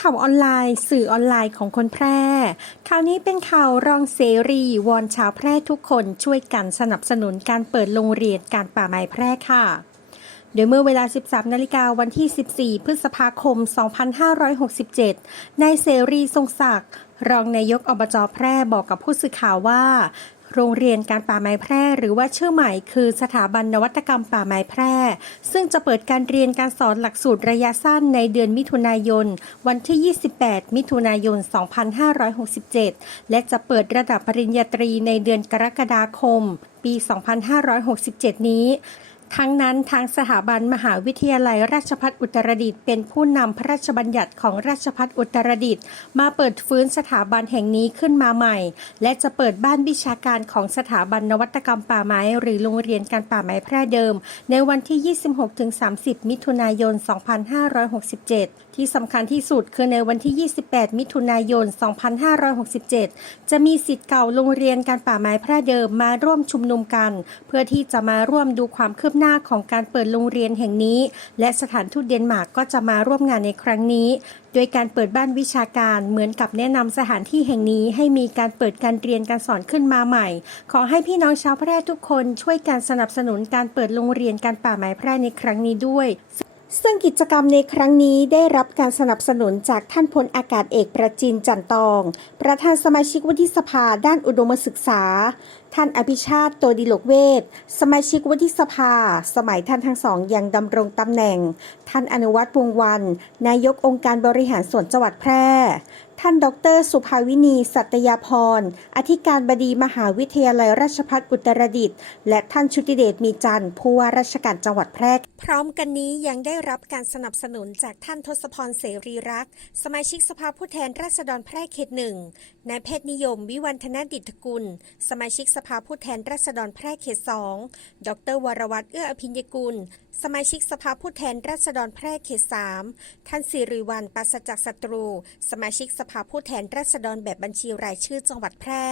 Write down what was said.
ข่าวออนไลน์ สื่อออนไลน์ของคนแพร่ ข่าวนี้เป็นข่าวรองเสรีวอนชาวแพร่ทุกคนช่วยกันสนับสนุนการเปิดโรงเรียนการป่าไม้แพร่ค่ะโดยเมื่อเวลา 13 นาฬิกาวันที่ 14 พฤษภาคม 2567 นายเสรีทรงศักดิ์รองนายกอบจแพร่บอกกับผู้สื่อข่าวว่า โรงเรียนการป่าไม้แพร่ หรือว่าชื่อใหม่คือสถาบันนวัตกรรมป่าไม้แพร่ ซึ่งจะเปิดการเรียนการสอนหลักสูตรระยะสั้นในเดือนมิถุนายน วันที่ 28 มิถุนายน 2567 และจะเปิดระดับปริญญาตรีในเดือนกรกฎาคม ปี 2567 นี้ ทั้งนั้นทางสถาบันมหาวิทยาลัยราชภัฏอุตรดิตถ์เป็นผู้นำพระราชบัญญัติของราชภัฏอุตรดิตถ์มาเปิดฟื้นสถาบันแห่งนี้ขึ้นมาใหม่ และจะเปิดบ้านวิชาการของสถาบันนวัตกรรมป่าไม้ หรือโรงเรียนการป่าไม้แพร่เดิม ในวันที่ 26-30 มิถุนายน 2567 ที่สำคัญที่สุดคือในวันที่ 28 มิถุนายน 2567 จะมีสิทธิ์เก่าโรงเรียนการป่าไม้แพร่เดิมมาร่วมชุมนุมกัน เพื่อที่จะมาร่วมดูความคืบหน้าของการเปิดโรงเรียนแห่งนี้ และสถานทูตเดนมาร์กก็จะมาร่วมงานในครั้งนี้ โดยการเปิดบ้านวิชาการเหมือนกับแนะนำสถานที่แห่งนี้ ให้มีการเปิดการเรียนการสอนขึ้นมาใหม่ ขอให้พี่น้องชาวแพร่ทุกคนช่วยการสนับสนุนการเปิดโรงเรียนการป่าไม้แพร่ในครั้งนี้ด้วยซึ่งกิจกรรมในครั้งนี้ได้รับการสนับสนุนจากท่านพลอากาศเอกประจินจันตอง ประธานสมาชิกวุฒิสภาด้านอุดมศึกษาท่านอภิชาติโตดิโลกเวทสมาชิกวุฒิสภา สมัยท่านทั้งสองยังดำรงตำแหน่ง ท่านอนุวัตรวงวัน นายกองค์การบริหารส่วนจังหวัดแพร่ ท่านดร สุภาวินี สัตยาพร อธิการบดีมหาวิทยาลัยราชภัฏอุตรดิตถ์ และท่านชุติเดชมีจันทร์ผู้ว่าราชการจังหวัดแพร่ พร้อมกันนี้ยังได้รับการสนับสนุนจากท่านทศพรเสรีรักษ์ สมาชิกสภาผู้แทนราษฎรแพร่เขตหนึ่ง นายแพทย์นิยม วิวันธนดิตกุล สมาชิกสภาผู้แทนราษฎรแพร่เขตสองดรวรวัตรเอื้ออภิญญกุล สมาชิกสภาผู้แทนราษฎรแพร่เขตสามท่านสิริวัลปัสจักศัตรู สมาชิกสภาผู้แทนราษฎรแบบบัญชีรายชื่อจังหวัดแพร่